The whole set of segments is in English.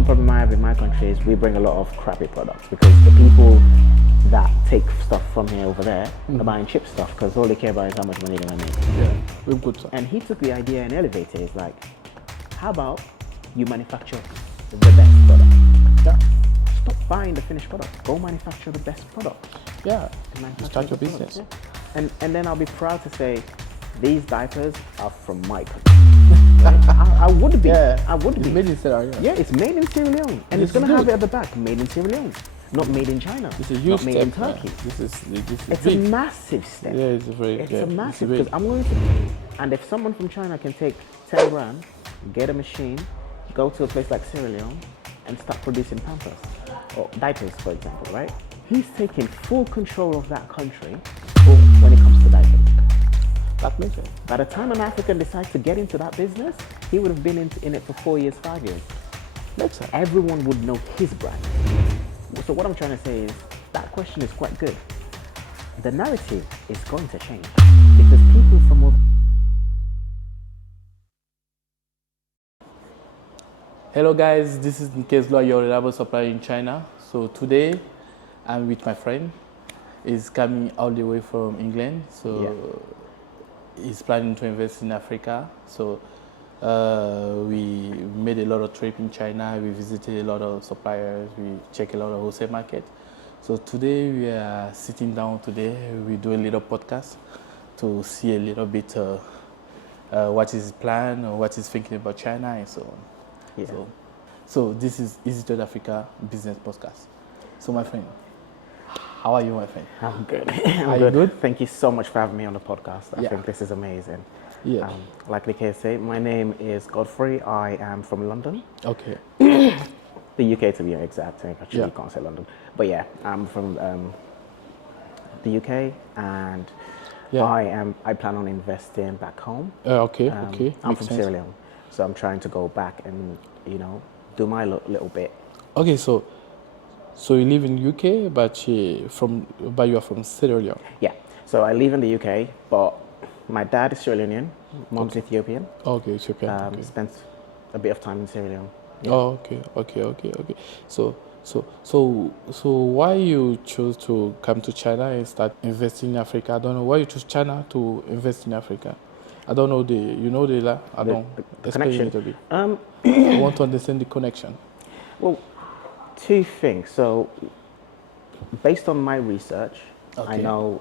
one problem I have in my country is we bring a lot of crappy products because the people that take stuff from here over there are buying cheap stuff because all they care about is how much money they're gonna make. Yeah, we've got some. And he took the idea and elevated it. It's like, how about you manufacture the best product? Yeah. Stop buying the finished product. Go manufacture the best product. Yeah. Manufacture Start your the business. product, yeah. And then I'll be proud to say, these diapers are from my country. Right? I would be. Yeah. I would It's be. made in Sierra Leone. Yeah, it's made in Sierra Leone, and it's This is gonna have good. it at the back, made in Sierra Leone, not made in China, It's a huge not made in step, man. Turkey. This is It's big. a massive step. Yeah, it's a very It's yeah, a it's massive big. because I'm going to, and if someone from China can take 10 grand, get a machine, go to a place like Sierra Leone, and start producing Pampers or diapers, for example, right? He's taking full control of that country when it comes to diapers. That makes sense. By the time an African decides to get into that business, he would have been in it for 4 years, 5 years. Makes sense. Everyone would know his brand. So what I'm trying to say is that question is quite good. The narrative is going to change because people from over. Hello guys, this is 𝐬𝐮𝐬𝐲, your reliable supplier in China. So today I'm with my friend. He's coming all the way from England. So he's planning to invest in Africa. So we made a lot of trips in China. We visited a lot of suppliers. We checked a lot of wholesale market. So today we are sitting down today. We do a little podcast to see a little bit what is his plan or what he's thinking about China and so on. Yeah. So this is 𝐬𝐻𝐻 Africa Business Podcast. So my friend, how are you, my friend? I'm good. Are you good? Thank you so much for having me on the podcast. I Yeah. think this is amazing. Yeah. Like the kids say, my name is Godfrey. I am from London, Okay. the UK to be exact. Actually, Yeah. you can't say London, but yeah, I'm from the UK, and Yeah. I plan on investing back home. Okay. Okay. I'm Makes from sense. Sierra Leone, so I'm trying to go back and do my little bit. Okay. So you live in UK, but you are from Sierra Leone. Yeah. So I live in the UK, but my dad is Sierra Leonean, mom's Ethiopian. Okay, Ethiopian. Okay. Spent a bit of time in Sierra Leone. Yeah. Oh, okay. So why you chose to come to China and start investing in Africa? I don't know why you chose China to invest in Africa. I don't know I don't explain connection. a little bit. I want to understand the connection. Well, two things. So, based on my research, I Okay. know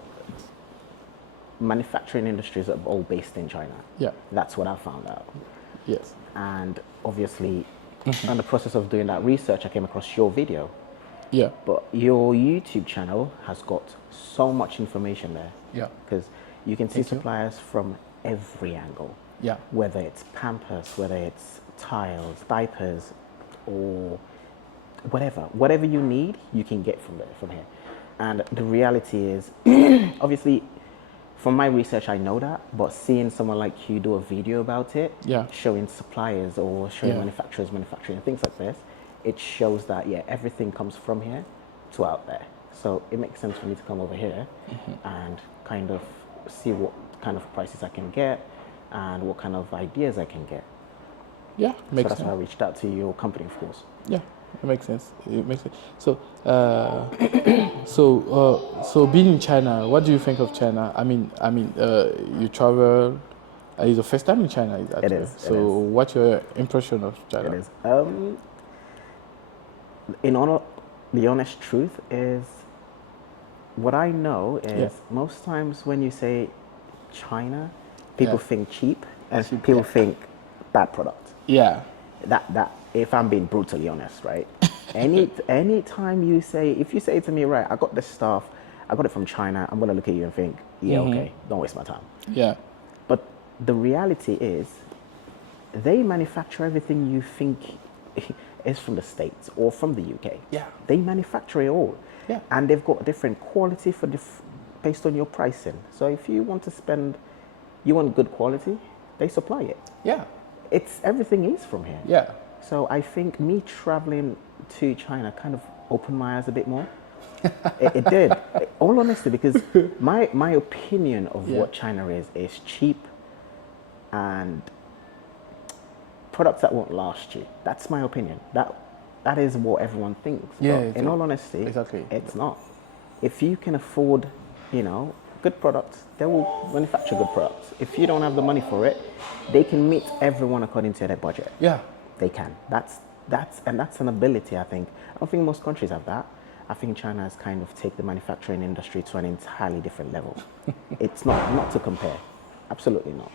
manufacturing industries are all based in China. Yeah. That's what I found out. Yes. And obviously, in the process of doing that research, I came across your video. Yeah. But your YouTube channel has got so much information there. Yeah. Because you can see Thank you. suppliers from every angle. Yeah. Whether it's Pampers, whether it's tiles, diapers, or whatever you need, you can get from here. And the reality is, obviously, from my research, I know that, but seeing someone like you do a video about it, Yeah. showing suppliers or showing Yeah. manufacturers manufacturing and things like this, it shows that everything comes from here to out there. So it makes sense for me to come over here and kind of see what kind of prices I can get and what kind of ideas I can get. Yeah. So Makes that's sense. why I reached out to your company, of course. Yeah. It makes sense. It makes sense. So, so being in China, what do you think of China? I mean, you travel. It's the first time in China. It is. So, what's your impression of China? It is. The honest truth is, what I know is most times when you say China, people think cheap and people think bad product. Yeah. That if I'm being brutally honest, right? Any time you say, if you say to me, right, I got this stuff, I got it from China, I'm gonna look at you and think, okay, don't waste my time. Yeah. But the reality is, they manufacture everything you think is from the States or from the UK. Yeah. They manufacture it all. Yeah. And they've got different quality based on your pricing. So if you want good quality, they supply it. Yeah. Everything is from here. Yeah. So I think me traveling to China kind of opened my eyes a bit more. It did. All honesty, because my opinion of what China is cheap and products that won't last you. That's my opinion. that is what everyone thinks. Yeah, But in all honesty, exactly. it's not. If you can afford, you know, good products, they will manufacture good products. If you don't have the money for it, they can meet everyone according to their budget. Yeah. They can. That's an ability, I think. I don't think most countries have that. I think China has kind of taken the manufacturing industry to an entirely different level. It's not to compare. Absolutely not.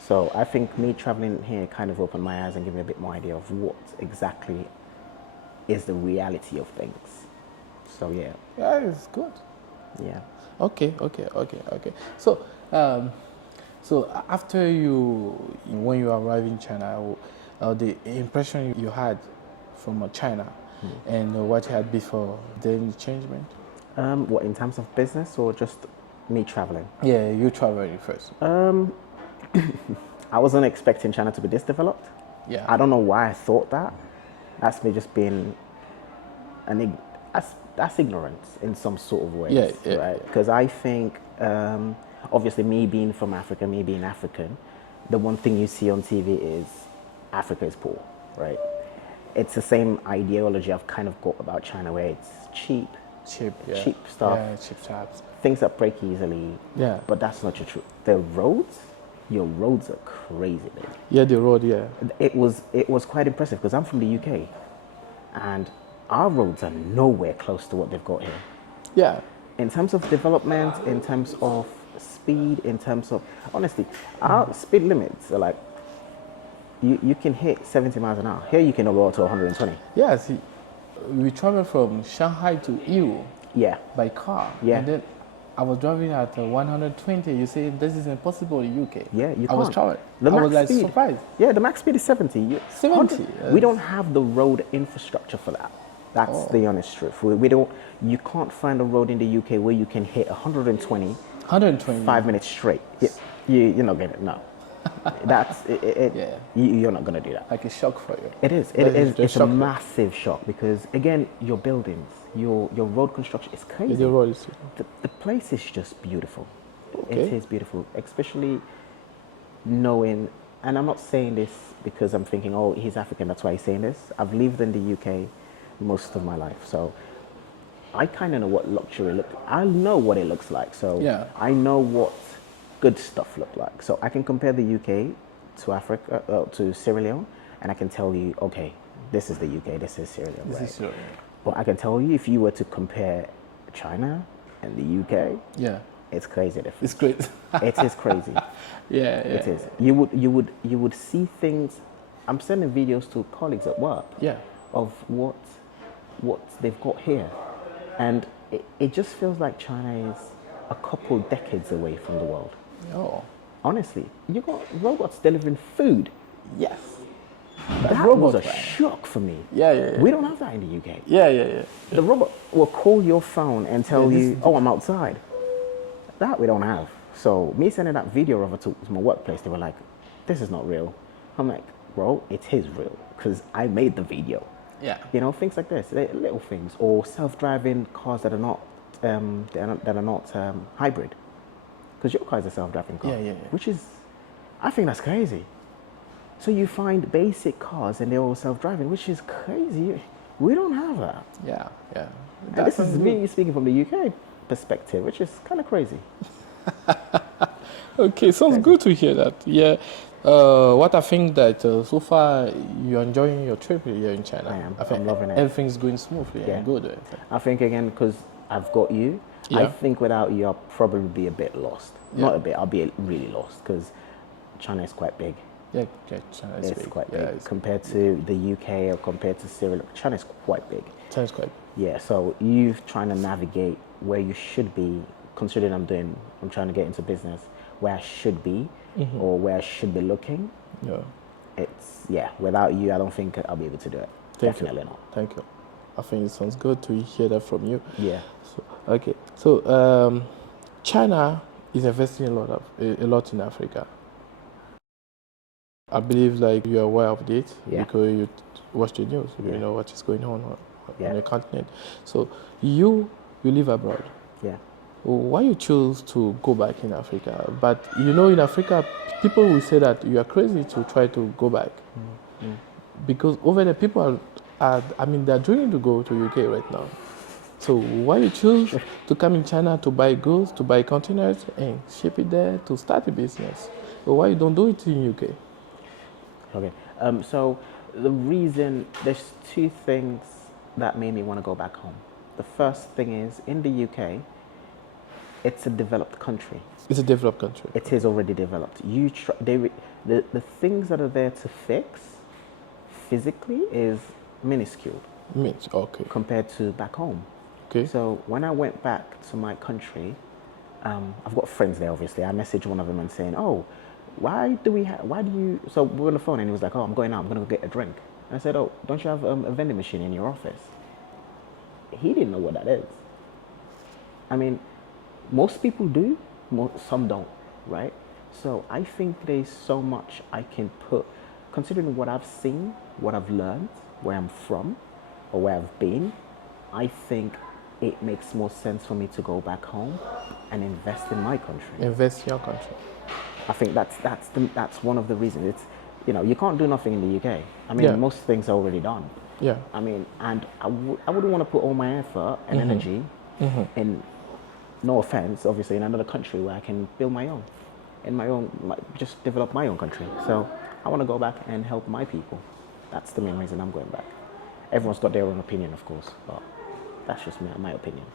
So I think me traveling here kind of opened my eyes and gave me a bit more idea of what exactly is the reality of things. So yeah. Yeah, it's good. Yeah. Okay. So, so after when you arrived in China, the impression you had from China and what you had before, then the changement? What, in terms of business or just me traveling? Yeah, you traveling first. I wasn't expecting China to be this developed. Yeah. I don't know why I thought that. That's me just being that's ignorance in some sort of way. Yeah, right? Because I think, obviously, me being from Africa, me being African, the one thing you see on TV is Africa is poor, right? It's the same ideology I've kind of got about China, where it's cheap stuff, Yeah, cheap shops. things that break easily. Yeah. But that's not your truth. The roads, your roads are crazy, man. Yeah, the road, yeah. It was quite impressive because I'm from the UK, and our roads are nowhere close to what they've got here. Yeah. In terms of development, in terms of speed, in terms of, honestly, our speed limits are like, you can hit 70 miles an hour. Here you can go to 120. Yeah, see, we traveled from Shanghai to Yiwu Yeah. by car. Yeah. And then I was driving at 120. You say this is impossible in UK. Yeah, you I was can't. traveling. The I was max like speed. surprised. Yeah, the max speed is 70. 70, We don't have the road infrastructure for that. That's the honest truth. We don't. You can't find a road in the UK where you can hit 120, 120. 5 minutes straight. You're not gonna. No. That's it. Yeah. You're not gonna do that. Like a shock for you. It is. That is It's a shocking. massive shock because again, your buildings, your road construction is crazy. The road is. The place is just beautiful. Okay. It is beautiful, especially knowing. And I'm not saying this because I'm thinking, oh, he's African, that's why he's saying this. I've lived in the UK most of my life, so I kind of know what luxury I know what it looks like. So Yeah. I know what good stuff look like. So I can compare the UK to Africa, to Sierra Leone, and I can tell you, okay, this is the UK, this is Sierra Leone, This right? is your, But I can tell you, if you were to compare China and the UK, yeah. it's crazy different. It's great. It is crazy. Yeah. It is. You would see things. I'm sending videos to colleagues at work Yeah. of what they've got here, and it just feels like China is a couple decades away from the world. Oh. Honestly, you got robots delivering food. Yes. That was a shock for me. Yeah. We don't have that in the UK. Yeah. The robot will call your phone and tell you, oh, I'm outside. That we don't have. So me sending that video over to my workplace, they were like, this is not real. I'm like, bro, it is real because I made the video. Yeah. You know, things like this, little things, or self-driving cars that are not hybrid. Because your car is a self-driving car. Yeah. Which is, I think that's crazy. So you find basic cars and they're all self-driving, which is crazy. We don't have that. Yeah. And this is me speaking from the UK perspective, which is kind of crazy. Okay, sounds good to hear that. Yeah. What I think that so far you're enjoying your trip here in China. I am. I think I'm loving it. Everything's going smoothly and good. I think again, because I've got you, I Yeah. think without you, I'll probably be a bit lost. Yeah. Not a bit, I'll be really lost because China is quite big. Yeah, China is It's big. quite big Yeah, it's compared to the UK or compared to Syria. China is quite big. China's quite. Yeah, so you're trying to navigate where you should be, considering I'm trying to get into business, where I should be or where I should be looking. Yeah. Without you, I don't think I'll be able to do it. Definitely not. Thank you. I think it sounds good to hear that from you. Yeah. So China is investing a lot in Africa. I believe like you are aware of it because you watch the news. You know what is going on the continent. So you live abroad. Yeah. Why you choose to go back in Africa? But you know, in Africa, people will say that you are crazy to try to go back because over there people I mean, they're dreaming to go to UK right now. So why you choose to come in China to buy goods, to buy containers and ship it there to start a business? But why you don't do it in UK? Okay. So the reason, there's two things that made me want to go back home. The first thing is, in the UK, it's a developed country. It's a developed country. It is already developed. The things that are there to fix physically is minuscule Means okay. compared to back home. Okay. So when I went back to my country, I've got friends there. Obviously, I messaged one of them and saying, "Oh, why do you?" So we're on the phone, and he was like, "Oh, I'm going out. I'm going to go get a drink." And I said, "Oh, don't you have a vending machine in your office?" He didn't know what that is. I mean, most people do, some don't, right? So I think there's so much I can put, considering what I've seen, what I've learned, where I'm from, or where I've been. I think it makes more sense for me to go back home and invest in my country. Invest in your country. I think that's one of the reasons. It's, you can't do nothing in the UK. I mean, most things are already done. Yeah. I mean, and I wouldn't want to put all my effort and energy in, no offense, obviously, in another country where I can build my own, just develop my own country. So I want to go back and help my people. That's the main reason I'm going back. Everyone's got their own opinion, of course, but that's just my opinion.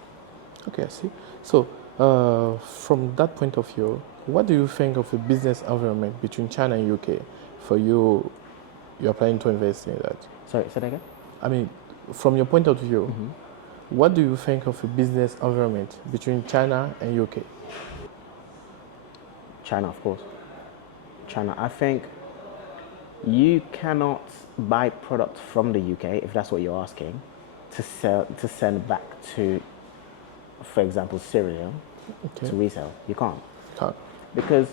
Okay, I see. So, from that point of view, what do you think of the business environment between China and UK for you? You're planning to invest in that. Sorry, say that again? I mean, from your point of view, what do you think of the business environment between China and UK? China, of course. China. I think you cannot buy products from the UK, if that's what you're asking, to send back to, for example, Syria to resell. You can't. Can't. Because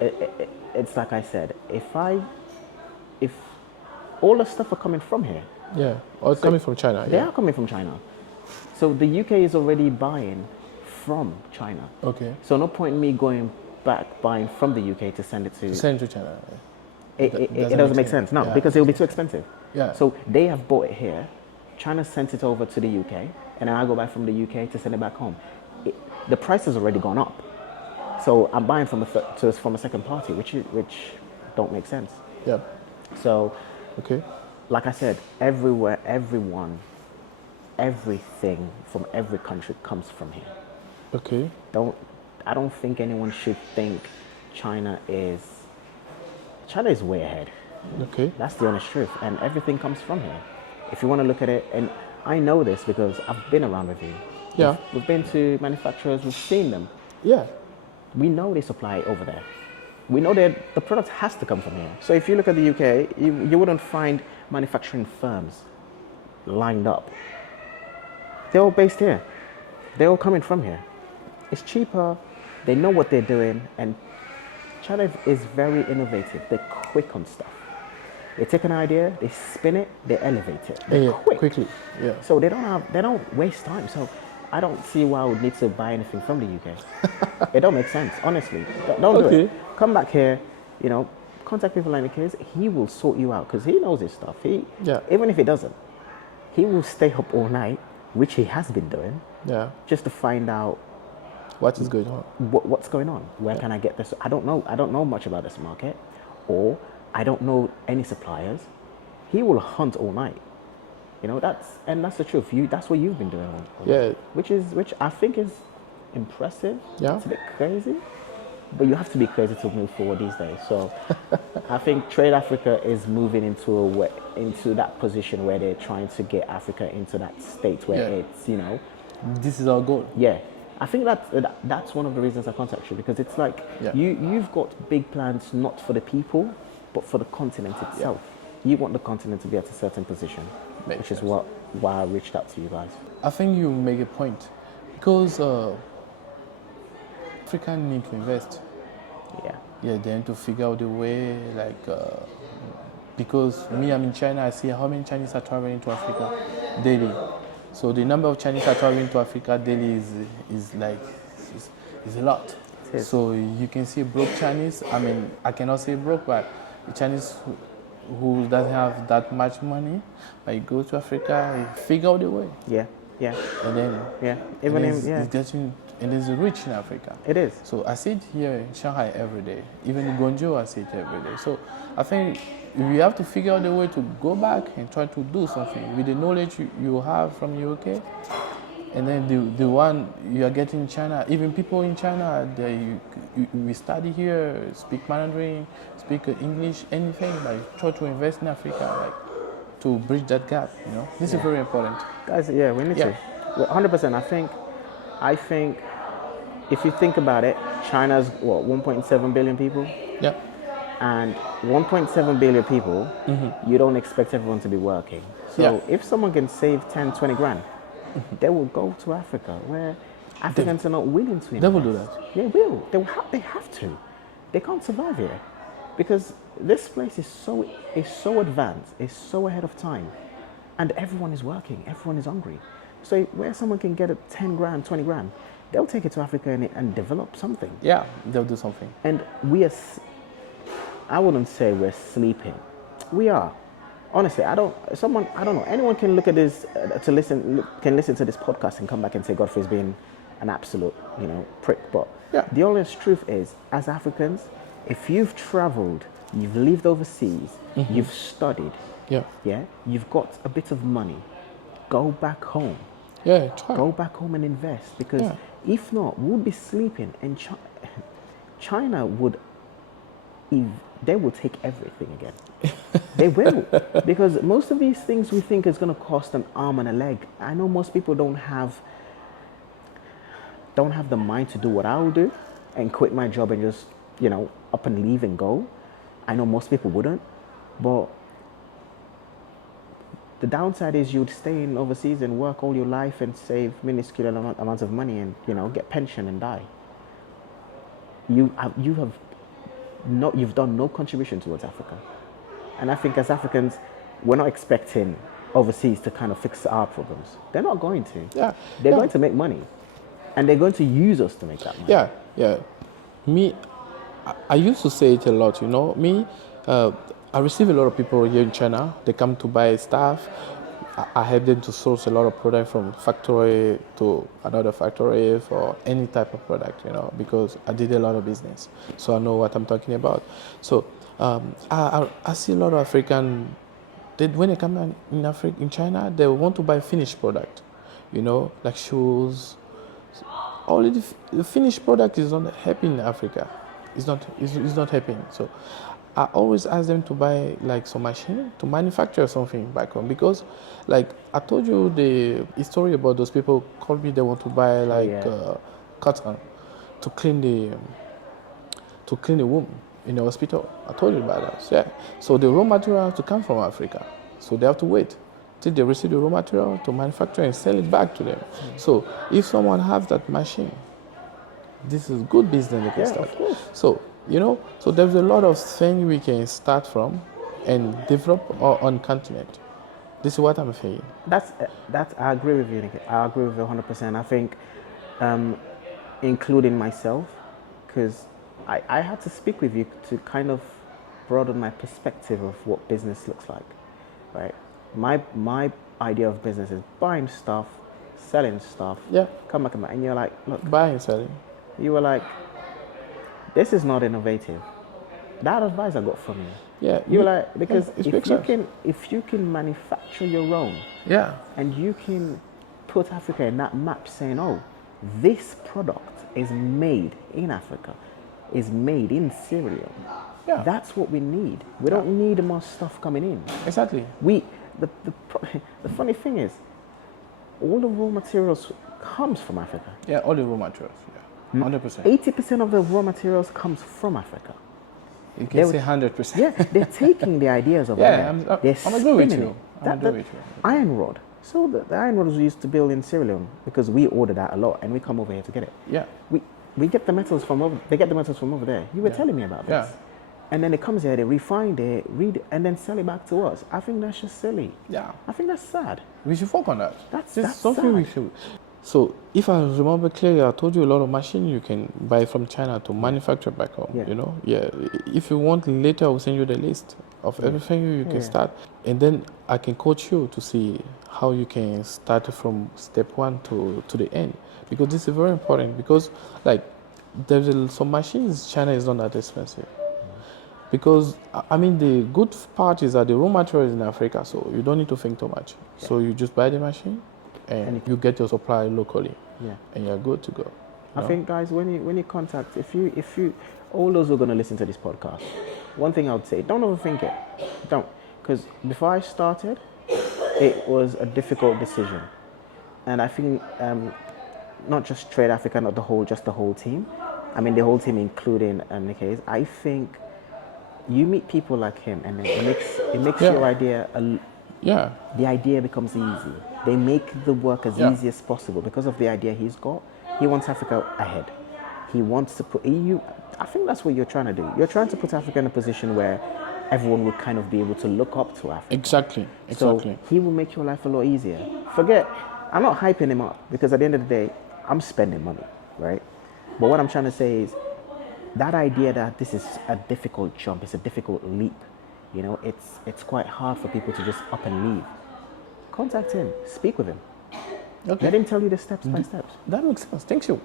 it's like I said, if all the stuff are coming from here. Yeah, or so coming from China. They are coming from China. So the UK is already buying from China. Okay. So no point in me going back buying from the UK to send it to. Send to China. It doesn't make sense. No, because it will be too expensive. Yeah. So they have bought it here. China sent it over to the UK, and then I go back from the UK to send it back home. The price has already gone up. So I'm buying from a second party, which don't make sense. Yeah. So, okay. Like I said, everywhere, everyone, everything from every country comes from here. Okay. I don't think anyone should think China is way ahead. Okay. That's the honest truth, and everything comes from here. If you want to look at it, and I know this because I've been around with you. Yeah. We've been to manufacturers, we've seen them. Yeah. We know they supply over there. We know that the product has to come from here. So if you look at the UK, you wouldn't find manufacturing firms lined up. They're all based here. They're all coming from here. It's cheaper, they know what they're doing, and China is very innovative. They're quick on stuff. They take an idea, they spin it, they elevate it. They're quickly. Yeah. So they don't waste time. So I don't see why I would need to buy anything from the UK. It don't make sense, honestly. Don't do it. Come back here, contact people like Nick's. He will sort you out because he knows his stuff. Even if he doesn't, he will stay up all night, which he has been doing. Yeah. Just to find out what is going on. What's going on? Where can I get this? I don't know much about this market, or I don't know any suppliers. He will hunt all night. That's the truth. That's what you've been doing. Which I think is impressive. Yeah. It's a bit crazy, but you have to be crazy to move forward these days. So I think Trade Africa is moving into that position where they're trying to get Africa into that state where it's This is our goal. Yeah. I think that's one of the reasons I contact you, because it's like you've got big plans not for the people, but for the continent itself. You want the continent to be at a certain position, which is why I reached out to you guys. I think you make a point, because Africa need to invest. Yeah, they need to figure out a way, because me, I'm in China, I see how many Chinese are traveling to Africa daily. So the number of Chinese are traveling to Africa daily is a lot. So you can see broke Chinese. I mean, I cannot say broke, but the Chinese who doesn't have that much money, but he goes to Africa, he figure out a way, Yeah, yeah, and then yeah. Even and in, he's, yeah, he's getting and he's rich in Africa. it is. So I see it here in Shanghai every day. Even in Guangzhou, I see it every day. So I think we have to figure out a way to go back and try to do something with the knowledge you have from UK, and then the one you are getting in China. Even people in China, we study here, speak Mandarin, speak English, anything. Like try to invest in Africa, like to bridge that gap. You know, this is very important. Guys, yeah, we need to. Well, 100%. I think if you think about it, China's what 1.7 billion people. Yeah. And 1.7 billion people, you don't expect everyone to be working. So if someone can save 10, 20 grand, they will go to Africa where Africans are not willing to invest. They will do that. They will. They have to. They can't survive here because this place is so advanced, it's so ahead of time, and everyone is working. Everyone is hungry. So where someone can get a 10 grand, 20 grand, they'll take it to Africa and develop something. Yeah, they'll do something. And I wouldn't say we're sleeping. We are. Honestly, I don't know. Anyone can look at this, can listen to this podcast and come back and say Godfrey's been an absolute, prick. But the honest truth is, as Africans, if you've traveled, you've lived overseas, you've studied, you've got a bit of money, go back home. Yeah, try. Go back home and invest, because if not, we'll be sleeping, and China would. They will take everything again. They will, because most of these things we think is going to cost an arm and a leg. I know most people don't have the mind to do what I will do and quit my job and just up and leave and go. I know most people wouldn't, but the downside is you'd stay in overseas and work all your life and save minuscule amounts of money and get pension and die. You've done no contribution towards Africa. And I think as Africans, we're not expecting overseas to kind of fix our problems. They're not going to. They're going to make money. And they're going to use us to make that money. Me, I used to say it a lot, I receive a lot of people here in China. They come to buy stuff. I help them to source a lot of product from factory to another factory for any type of product, because I did a lot of business. So I know what I'm talking about. So I see a lot of African, when they come in China, they want to buy finished product, like shoes. All the finished product is not happening in Africa. It's not happening. So I always ask them to buy like some machine to manufacture something back home, because like I told you the story about those people called me, they want to buy cotton to clean the womb in the hospital. I told you about that. Yeah. So the raw material has to come from Africa. So they have to wait till they receive the raw material to manufacture and sell it back to them. So if someone has that machine, this is good business they can start. Of course. So so there's a lot of things we can start from and develop our own continent. This is what I'm saying. That's I agree with you, Nick. I agree with you 100%. I think, including myself, because I had to speak with you to kind of broaden my perspective of what business looks like, right? My idea of business is buying stuff, selling stuff. Come back and you're like, look, buying, selling. You were like, this is not innovative. That advice I got from you. You were like, because if you can manufacture your own, and you can put Africa in that map saying, oh, this product is made in Africa, is made in Sierra Leone. That's what we need. We don't need more stuff coming in. Exactly. The funny thing is, all the raw materials comes from Africa. All the raw materials. 100%. 80% of the raw materials comes from Africa. You can say 100%. They're taking the ideas of America. I'm agree with you. Iron rod. So the iron rods we used to build in Sierra Leone, because we order that a lot and we come over here to get it. We get the metals from over. They get the metals from over there. You were telling me about this. And then it comes here, they refine it, read it, and then sell it back to us. I think that's just silly. I think that's sad. We should focus on that. That's something sad. we should. So if I remember clearly, I told you a lot of machines you can buy from China to manufacture back home. If you want later, I will send you the list of everything you can start, and then I can coach you to see how you can start from step 1 to the end, because this is very important. Because like there's some machines, China is not that expensive. Because I mean the good part is that the raw material is in Africa, so you don't need to think too much. So you just buy the machine, and you get your supply locally, and you're good to go. I think, guys, when you contact, if you all those who are going to listen to this podcast, one thing I would say, don't overthink it. Don't. Because before I started, it was a difficult decision. And I think not just Trade Africa, not just the whole team. I mean, the whole team, including Nikkei's. I think you meet people like him, and it makes your idea, the idea becomes easy. They make the work as easy as possible because of the idea he's got. He wants Africa ahead. He wants to put EU. I think that's what you're trying to do. You're trying to put Africa in a position where everyone would kind of be able to look up to Africa. Exactly. So he will make your life a lot easier. I'm not hyping him up, because at the end of the day, I'm spending money, right? But what I'm trying to say is that idea that this is a difficult jump, it's a difficult leap. You know, it's quite hard for people to just up and leave. Contact him, speak with him. Let him tell you the steps by steps. That makes sense. Thank you.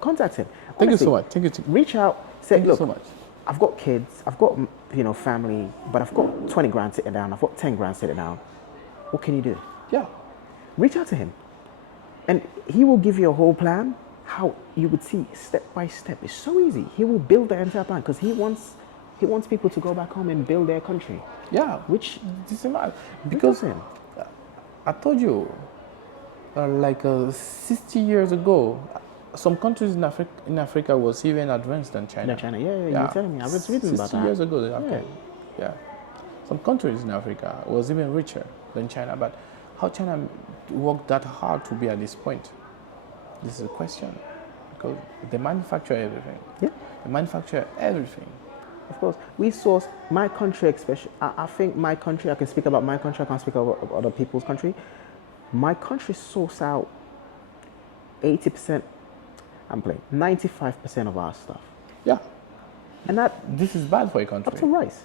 Contact him. Thank you so much. Thank you. Reach out. Say, Thank look, you so much. I've got kids, I've got family, but I've got 20 grand sitting down. I've got 10 grand sitting down. What can you do? Yeah. Reach out to him, and he will give you a whole plan. How you would see step by step. It's so easy. He will build the entire plan because he wants people to go back home and build their country. Yeah. Which this is mad. Because I told you, 60 years ago, some countries in Africa was even advanced than China. China, you're telling me. I was reading about that. 60 years ago, some countries in Africa was even richer than China. But how China worked that hard to be at this point? This is a question. Because they manufacture everything. Yeah. They manufacture everything. Of course, we source, my country especially, I think my country, I can speak about my country, I can't speak about other people's country. My country source out 80%, I'm playing, 95% of our stuff. Yeah. And this is bad for a country. Up to rice.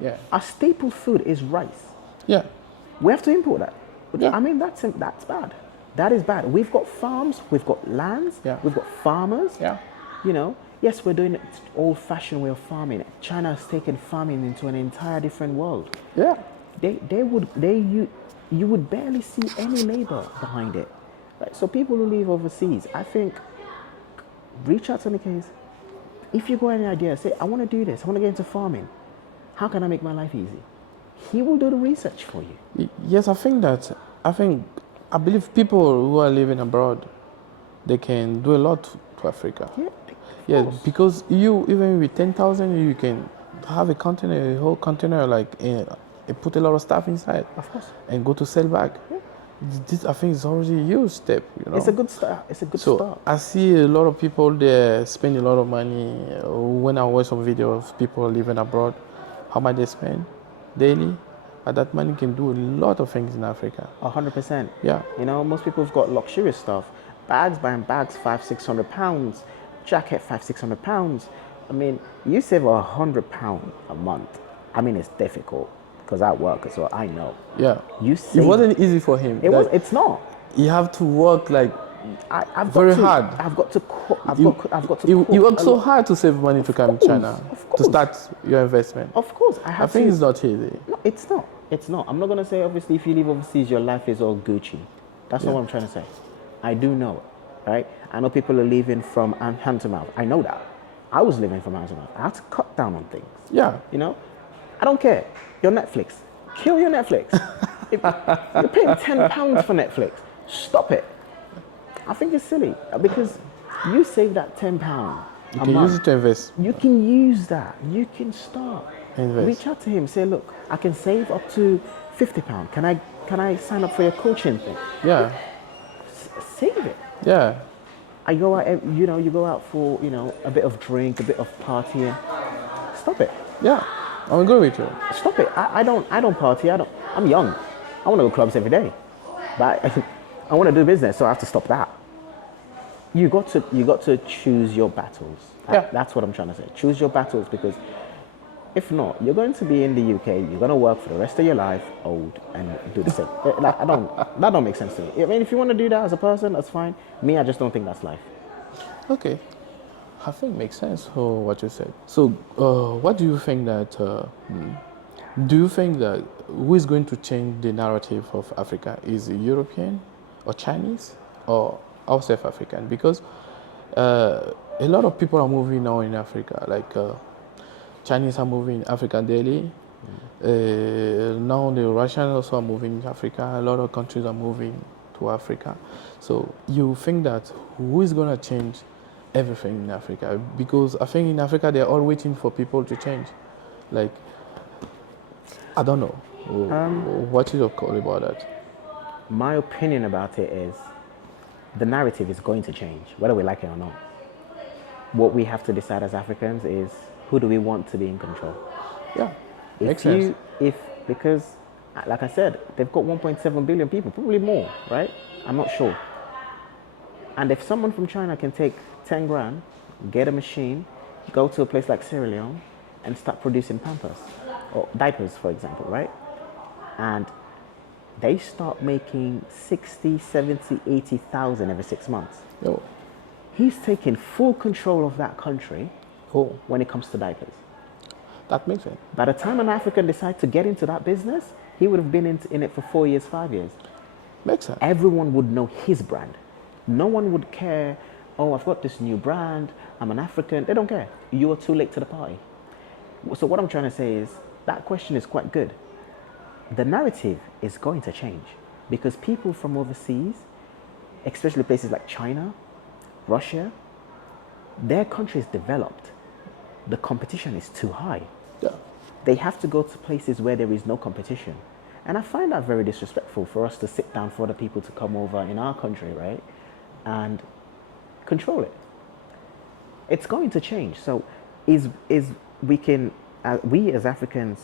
Yeah. Our staple food is rice. Yeah. We have to import that. Yeah. I mean, that's bad. That is bad. We've got farms, we've got lands, we've got farmers. Yeah. You know, yes, we're doing it old-fashioned way of farming. China has taken farming into an entire different world. Yeah. You would barely see any labor behind it. Right? So people who live overseas, I think, reach out to Nikkei's. If you got any idea, say, I want to do this, I want to get into farming. How can I make my life easy? He will do the research for you. Yes, I believe people who are living abroad, they can do a lot to Africa. Yeah, because even with 10,000, you can have a container, a whole container, put a lot of stuff inside. Of course. And go to sell back. Yeah. This, I think, is already a huge step. You know? It's a good start. So I see a lot of people there spend a lot of money. When I watch some videos of people living abroad, how much they spend daily. But that money can do a lot of things in Africa. 100%. Yeah. You know, most people have got luxurious stuff. Buying bags, £500-600. Jacket, £500-600. I mean, you save £100 a month. I mean, it's difficult because I work as well. I know. Yeah. It wasn't easy for him. It's not. You have to work I've very hard. I've got to. You work so hard to save money to come to China to start your investment. Of course, I think it's not easy. No, it's not. It's not. I'm not gonna say obviously if you live overseas, your life is all Gucci. That's not what I'm trying to say. I do know it, right? I know people are living from hand to mouth. I know that. I was living from hand to mouth. I had to cut down on things. Yeah. You know, I don't care. Your Netflix, kill your Netflix. If you're paying £10 for Netflix, stop it. I think it's silly because you save that £10 you can use it to invest. You can use that. You can start. Invest. Reach out to him. Say, look, I can save up to £50. Can I sign up for your coaching thing? Yeah. Save it. Yeah. I go out. You go out for a bit of drink, a bit of partying. Stop it. Yeah. I'm agree with you. Stop it. I don't party. I'm young. I want to go clubs every day, but I want to do business, so I have to stop that. You got to choose your battles. Yeah. That's what I'm trying to say. Choose your battles because If not, you're going to be in the UK. You're going to work for the rest of your life, old, and do the same. Like, that don't make sense to me. I mean, if you want to do that as a person, that's fine. Me, I just don't think that's life. Okay, I think makes sense for what you said. So, what do you think that? Do you think that who is going to change the narrative of Africa? Is it European, or Chinese, or our South African? Because a lot of people are moving now in Africa. Like Chinese are moving in Africa daily. Now the Russians also are moving in Africa. A lot of countries are moving to Africa. So you think that who is going to change everything in Africa? Because I think in Africa they're all waiting for people to change. Like, I don't know. What is your call about that? My opinion about it is the narrative is going to change, whether we like it or not. What we have to decide as Africans is who do we want to be in control? Yeah, makes sense. Because, like I said, they've got 1.7 billion people, probably more, right? I'm not sure. And if someone from China can take 10 grand, get a machine, go to a place like Sierra Leone and start producing Pampers or diapers, for example, right? And they start making 60, 70, 80,000 every 6 months. Yo. He's taking full control of that country when it comes to diapers. That makes sense. By the time an African decides to get into that business, he would have been in it for 4 years, 5 years. Makes sense. Everyone would know his brand. No one would care, oh, I've got this new brand, I'm an African. They don't care. You are too late to the party. So what I'm trying to say is, that question is quite good. The narrative is going to change because people from overseas, especially places like China, Russia, their country is developed. The competition is too high. Yeah. They have to go to places where there is no competition. And I find that very disrespectful for us to sit down for other people to come over in our country, right? And control it. It's going to change. So we as Africans,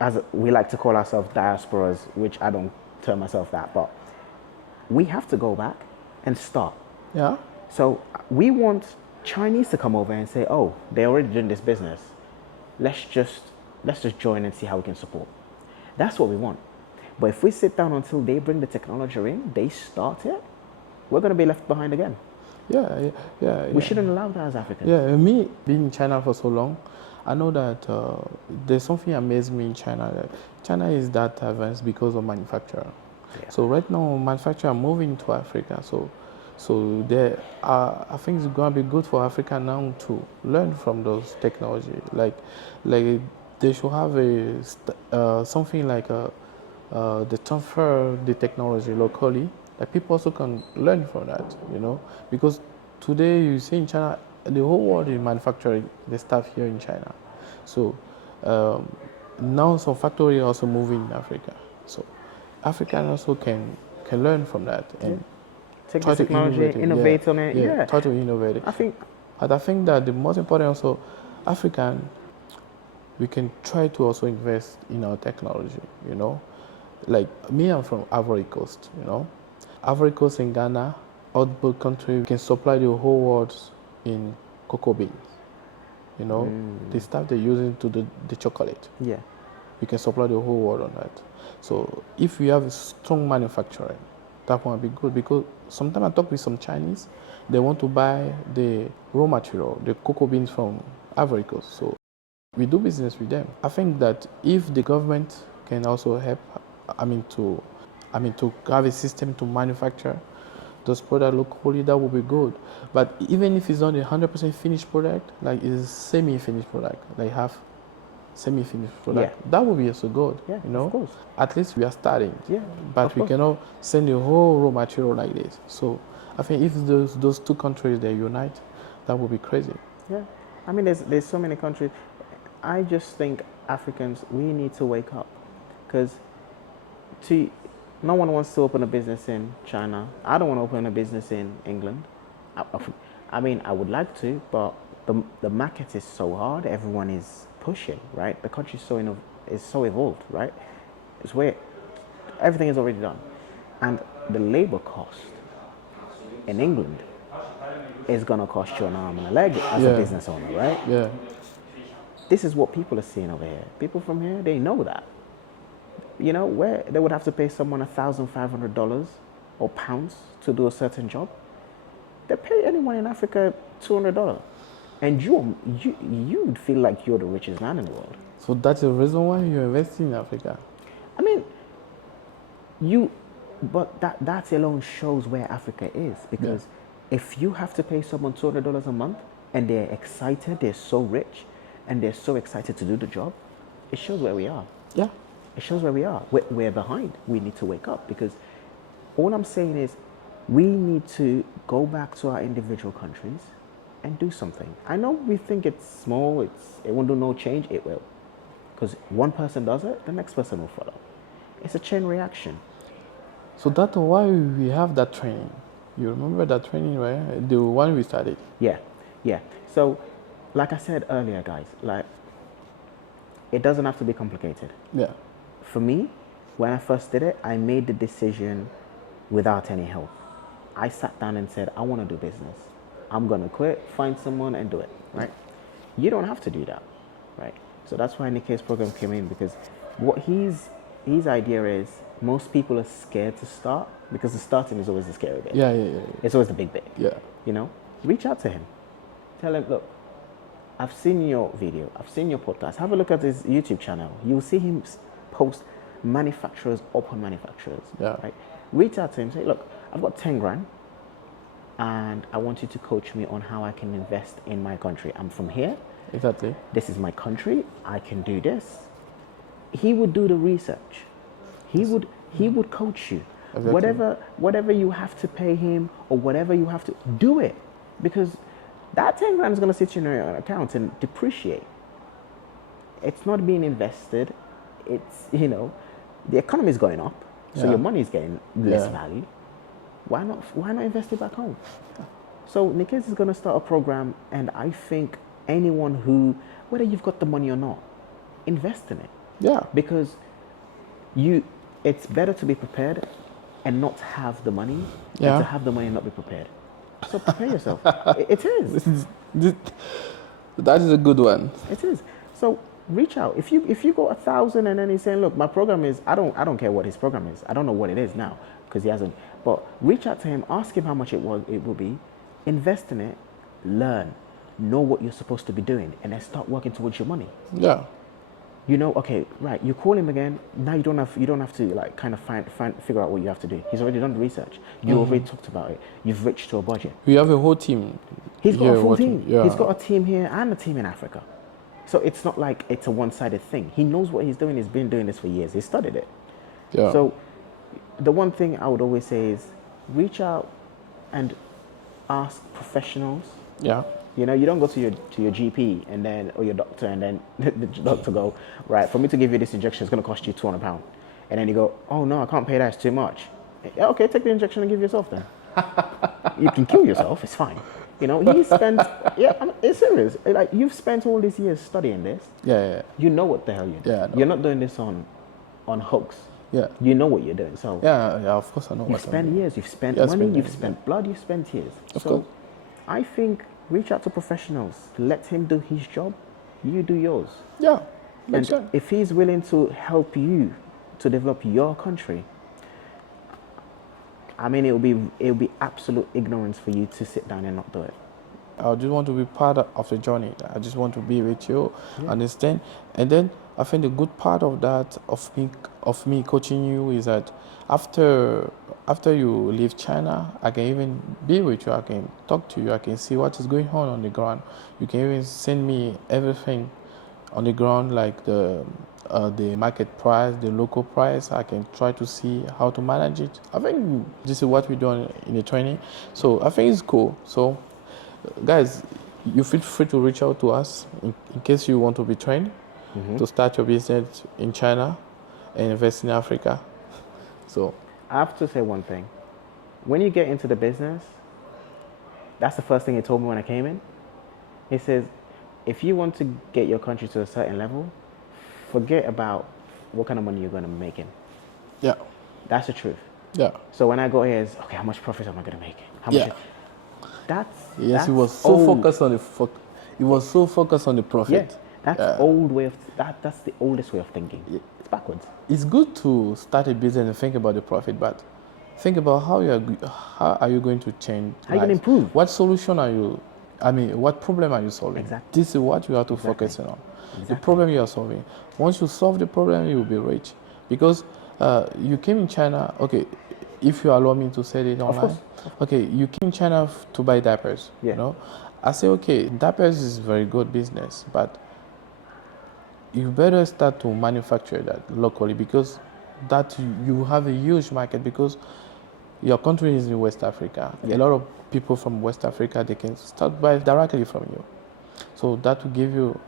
as we like to call ourselves diasporas, which I don't term myself that, but we have to go back and start. Yeah. So we want Chinese to come over and say, oh, they're already doing this business. Let's just join and see how we can support. That's what we want. But if we sit down until they bring the technology in, they start it, we're going to be left behind again. Yeah. We shouldn't allow that as Africans. Yeah, me being in China for so long, I know that there's something amazed me in China. China is that advanced because of manufacturer. Yeah. So right now, manufacturer are moving to Africa. So there, I think it's going to be good for Africa now to learn from those technology. Like they should have something like they transfer the technology locally. Like people also can learn from that, you know, because today you see in China, the whole world is manufacturing the stuff here in China. So now some factory also moving in Africa. So African also can learn from that and take the technology, innovate on it. Yeah, try to innovate it. I think that the most important also, African, we can try to also invest in our technology, you know. Like me, I'm from Ivory Coast, you know. Ivory Coast in Ghana, outbound country, we can supply the whole world in cocoa beans. You know, the stuff they're using to the chocolate. Yeah. We can supply the whole world on that. So if we have a strong manufacturing, that might be good, because sometimes I talk with some Chinese, they want to buy the raw material, the cocoa beans from Ivory Coast. So we do business with them. I think that if the government can also help, to have a system to manufacture those products locally, that would be good. But even if it's not a 100% finished product, like it's semi-finished product, like half semi-finished product, that would be also good. Yeah, you know, of course. At least we are starting. Yeah, but we cannot send the whole raw material like this. So I think if those two countries they unite, that would be crazy. Yeah, I mean, there's so many countries. I just think Africans, we need to wake up, because no one wants to open a business in China. I don't want to open a business in England. I mean, I would like to, but the market is so hard. Everyone is pushing, right? The country is so evolved, right? It's where everything is already done. And the labor cost in England is going to cost you an arm and a leg as a business owner, right? Yeah. this is what people are seeing over here. People from here, they know that. You know, where they would have to pay someone $1,500 or pounds to do a certain job, they pay anyone in Africa $200, and you'd feel like you're the richest man in the world. So that's the reason why you're investing in Africa. I mean, but that alone shows where Africa is, because if you have to pay someone $200 a month and they're excited, they're so rich, and they're so excited to do the job, it shows where we are. Yeah. It shows where we are. We're behind. We need to wake up, because all I'm saying is we need to go back to our individual countries and do something. I know we think it's small, it won't do no change, it will. Because one person does it, the next person will follow. It's a chain reaction. So that's why we have that training. You remember that training, right? The one we started. Yeah. So, like I said earlier, guys, like, it doesn't have to be complicated. Yeah. For me, when I first did it, I made the decision without any help. I sat down and said, I want to do business. I'm going to quit, find someone and do it, right? You don't have to do that, right? So that's why Nikkei's program came in, because what his idea is, most people are scared to start, because the starting is always the scary bit. Yeah. It's always the big bit. Yeah. You know, reach out to him. Tell him, look, I've seen your video, I've seen your podcast. Have a look at his YouTube channel. You'll see him post manufacturers upon manufacturers. Yeah. Right? Reach out to him, say, look, I've got 10 grand and I want you to coach me on how I can invest in my country. I'm from here. Exactly. This is my country. I can do this. He would do the research. He would coach you. Exactly. Whatever you have to pay him, or whatever you have to do it, because that 10 grand is going to sit in your account and depreciate. It's not being invested. It's, you know, the economy is going up, so your money is getting less value. Why not invest it back home? So Nikkei is going to start a program, and I think anyone who, whether you've got the money or not, invest in it. Yeah. Because it's better to be prepared and not have the money than to have the money and not be prepared. So prepare yourself. It is. That is a good one. It is. So reach out. If you go 1,000 and then he's saying, look, my program is, I don't care what his program is. I don't know what it is now because he hasn't. But reach out to him, ask him how much it will be, invest in it, learn, know what you're supposed to be doing, and then start working towards your money. Yeah. You know, okay, right, you call him again, now you don't have to like kind of figure out what you have to do. He's already done the research. You already talked about it. You've reached to a budget. We have a whole team. He's got a full team. Yeah. He's got a team here and a team in Africa. So it's not like it's a one-sided thing. He knows what he's doing. He's been doing this for years. He studied it. Yeah. So the one thing I would always say is reach out and ask professionals. Yeah. You know, you don't go to your GP and then, or your doctor, and then the doctor go, right, for me to give you this injection, it's going to cost you £200. And then you go, oh no, I can't pay that, it's too much. Yeah, okay, take the injection and give yourself then. You can kill yourself, it's fine. You know, he spent, I mean, it's serious. Like, you've spent all these years studying this. Yeah. You know what the hell you're doing. Yeah, you're not doing this on hoax. Yeah. You know what you're doing. So yeah, of course I know. You've spent years, you've spent money, you've spent blood, you've spent years. So I think reach out to professionals. Let him do his job. You do yours. Yeah. And if he's willing to help you to develop your country, I mean, it'll be absolute ignorance for you to sit down and not do it. I just want to be part of the journey. I just want to be with you, understand. And then I think the good part of that, of me coaching you, is that after you leave China, I can even be with you. I can talk to you. I can see what is going on the ground. You can even send me everything on the ground, like the market price, the local price. I can try to see how to manage it. I think this is what we do in the training. So I think it's cool. So guys, you feel free to reach out to us in case you want to be trained to start your business in China and invest in Africa. So I have to say one thing. When you get into the business, that's the first thing he told me when I came in. He says, if you want to get your country to a certain level, forget about what kind of money you're going to be making. Yeah. That's the truth. Yeah. So when I go here, it's, okay, how much profit am I going to make? How much? That's he was so focused on the profit. Yeah, That's old way of that's the oldest way of thinking. It's backwards. It's good to start a business and think about the profit, but think about how are you going to change? How you going to improve? What solution are you? I mean, what problem are you solving? Exactly. This is what you have to focus on. Exactly. The problem you are solving. Once you solve the problem, you will be rich. Because you came in China. Okay, if you allow me to say it online. Of course. Okay, you came in China to buy diapers. Yeah. You know, I say okay, diapers is very good business, but you better start to manufacture that locally, because that you have a huge market, because your country is in West Africa. Yeah. A lot of people from West Africa, they can start buy directly from you. So that will give you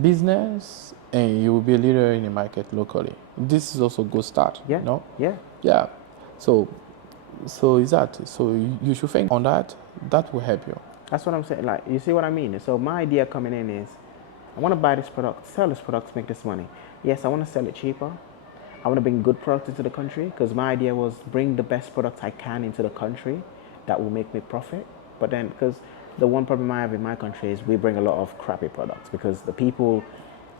business and you will be a leader in the market locally. This is also a good start. Yeah. No? Yeah. Yeah. So is that. So you should think on that. That will help you. That's what I'm saying. Like, you see what I mean? So my idea coming in is, I want to buy this product, sell this product to make this money. Yes, I want to sell it cheaper. I want to bring good product into the country, because my idea was bring the best product I can into the country that will make me profit. But then, because the one problem I have in my country is we bring a lot of crappy products, because the people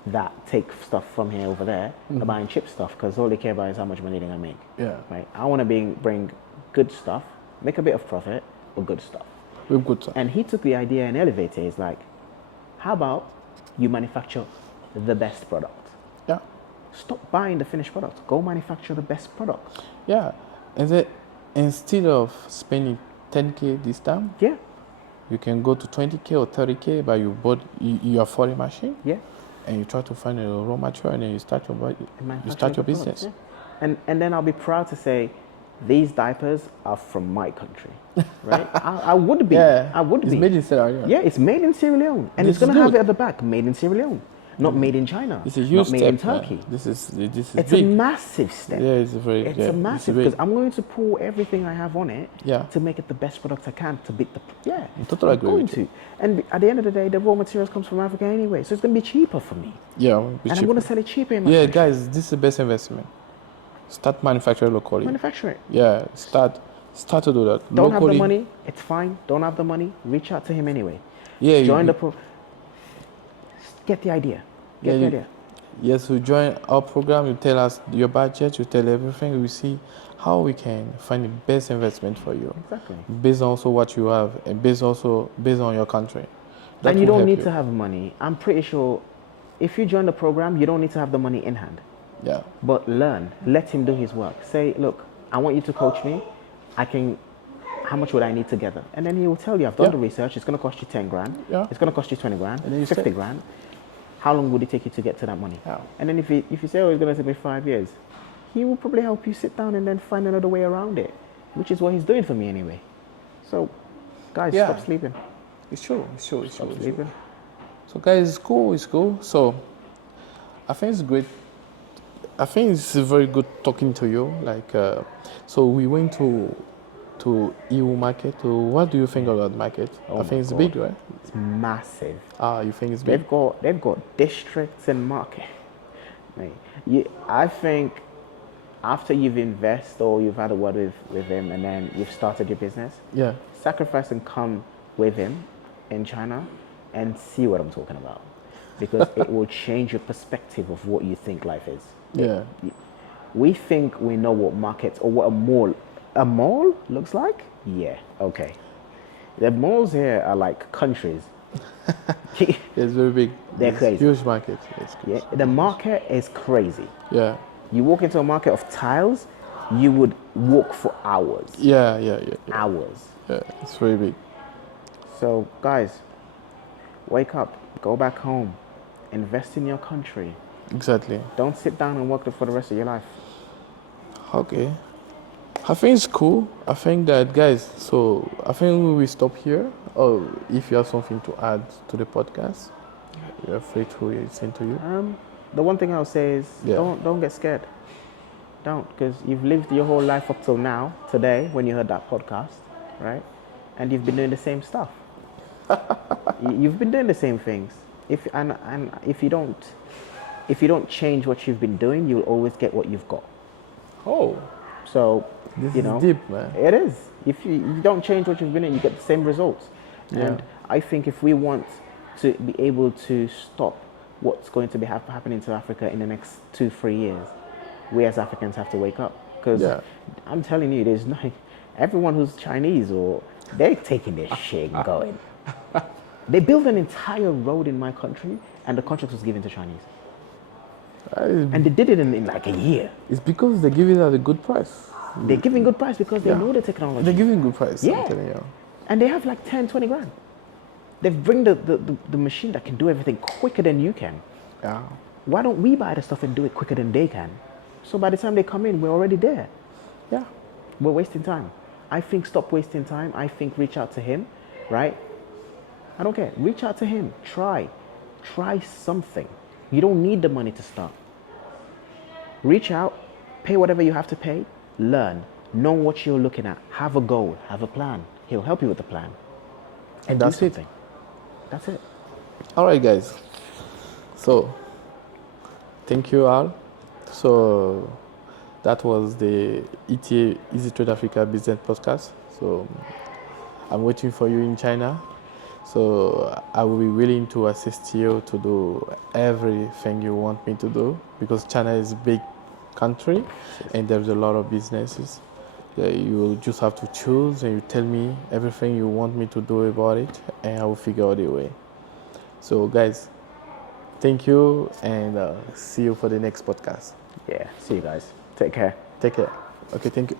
that take stuff from here over there are buying cheap stuff, because all they care about is how much money they're going to make. Yeah. Right? I want to bring good stuff, make a bit of profit, but good stuff. With good stuff. And he took the idea and elevated it. He's like, how about you manufacture the best product? Yeah. Stop buying the finished product. Go manufacture the best product. Yeah. And then instead of spending 10K this time, yeah, you can go to 20K or 30K, but you afford a machine. Yeah. And you try to find a raw material, and then you start your business. Yeah. And then I'll be proud to say, these diapers are from my country, right? I would be. Yeah. I would be. It's made in Sierra Leone. Yeah, it's made in Sierra Leone, and it's going to have it at the back, made in Sierra Leone, not made in China. It's a huge not made step, in Turkey. Man. This is it's big. a massive step. Yeah, it's a massive, because I'm going to pour everything I have on it to make it the best product I can to beat the. Yeah, I totally agree with you. And at the end of the day, the raw materials comes from Africa anyway, so it's going to be cheaper for me. Yeah, I'm going to sell it cheaper in my country. Guys, this is the best investment. Start manufacturing locally. Manufacture it. Yeah, start to do that. Don't have the money, it's fine. Don't have the money, reach out to him anyway. Yeah, join get the idea. Get the idea. Yes, you join our program, you tell us your budget, you tell everything, we see how we can find the best investment for you. Exactly. Based on also what you have, and based on your country. And you don't need to have money. I'm pretty sure if you join the program, you don't need to have the money in hand. Yeah. But learn. Let him do his work. Say, look, I want you to coach me. How much would I need together? And then he will tell you, I've done the research. It's going to cost you 10 grand. Yeah. It's going to cost you 20 grand. And then 50 grand. How long would it take you to get to that money? Yeah. And then if you say, oh, it's going to take me 5 years, he will probably help you sit down and then find another way around it, which is what he's doing for me anyway. So, guys, stop sleeping. It's true. Stop sleeping. So, guys, it's cool. So, I think it's great. I think it's very good talking to you. Like, so we went to Yiwu market. What do you think of that market? I think it's big, right? It's massive. You think it's big? They've got districts and market. I think after you've invested or you've had a word with him and then you've started your business, sacrifice and come with him in China and see what I'm talking about, because it will change your perspective of what you think life is. Yeah. We think we know what markets or what a mall looks like. Yeah, okay. The malls here are like countries. It's very big. They're crazy. Huge market. Yeah, the market is crazy. Yeah. You walk into a market of tiles, you would walk for hours. Yeah. Hours. Yeah, it's very big. So, guys, wake up, go back home, invest in your country. Exactly. Don't sit down and work for the rest of your life. Okay. I think it's cool. I think that, guys, so I think we will stop here. Or if you have something to add to the podcast, you're free to listen to you. The one thing I'll say is don't get scared. Don't, because you've lived your whole life up till now, today, when you heard that podcast, right? And you've been doing the same stuff. You've been doing the same things. If you don't change what you've been doing, you'll always get what you've got. Oh. So, this is deep, man. It is. If you don't change what you've been doing, you get the same results. Yeah. And I think if we want to be able to stop what's going to be happening to Africa in the next 2-3 years, we as Africans have to wake up. Because Yeah. I'm telling you, there's no, everyone who's Chinese or they're taking their shit and going. They built an entire road in my country, and the contract was given to Chinese. And they did it in like a year. It's because they give it at a good price. They're giving good price because they know the technology. They're giving good price. Yeah. I'm telling you. And they have like 10, 20 grand. They've bring the machine that can do everything quicker than you can. Yeah. Why don't we buy the stuff and do it quicker than they can? So by the time they come in, we're already there. Yeah. We're wasting time. I think stop wasting time. I think reach out to him, right? I don't care. Reach out to him. Try something. You don't need the money to start. Reach out, pay whatever you have to pay, learn, know what you're looking at, have a goal, have a plan. He'll help you with the plan. And That's do something. That's it. All right, guys. So, thank you all. So, that was the ETA Easy Trade Africa Business Podcast. So, I'm waiting for you in China. So, I will be willing to assist you to do everything you want me to do, because China is a big country and there's a lot of businesses. You will just have to choose, and you tell me everything you want me to do about it, and I will figure out a way. So, guys, thank you, and see you for the next podcast. Yeah. See you guys. Take care. Take care. Okay, thank you.